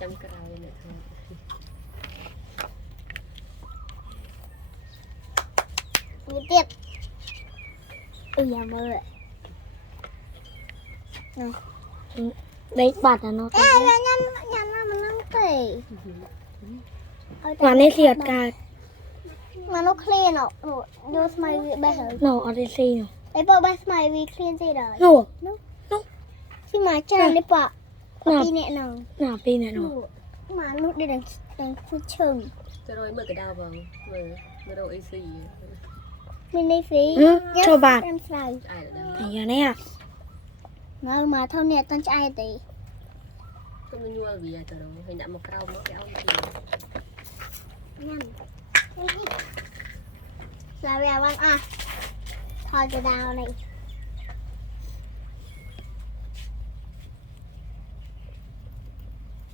จำกระไรเนี่ยทอดมีเตียบอย่ามือได้บัตรเนาะ nhăn mà nó tỉ วันนี้เสียดการ mà nó clean nó vô smile bây giờ โนออเดซี่เนาะ đấy bộ bây smile vi clean gì đấy โน khi mà chân đi bỏ đi nhẹ nào หน้าปีเนี่ยเนาะ mà nó đi đằng khu trường จะโรยมือกระดาวบ้างมือโรยสี mình đi phí โชว์บัตร em xài ไอ้เด้อ อย่างเนี้ย nó mà thâu nè con trai tí ก็มันยัวเบียร์จะโรยให้หนักมาเกล้ามาแก้วกิน nhăn là bèo băng à thôi cái đào này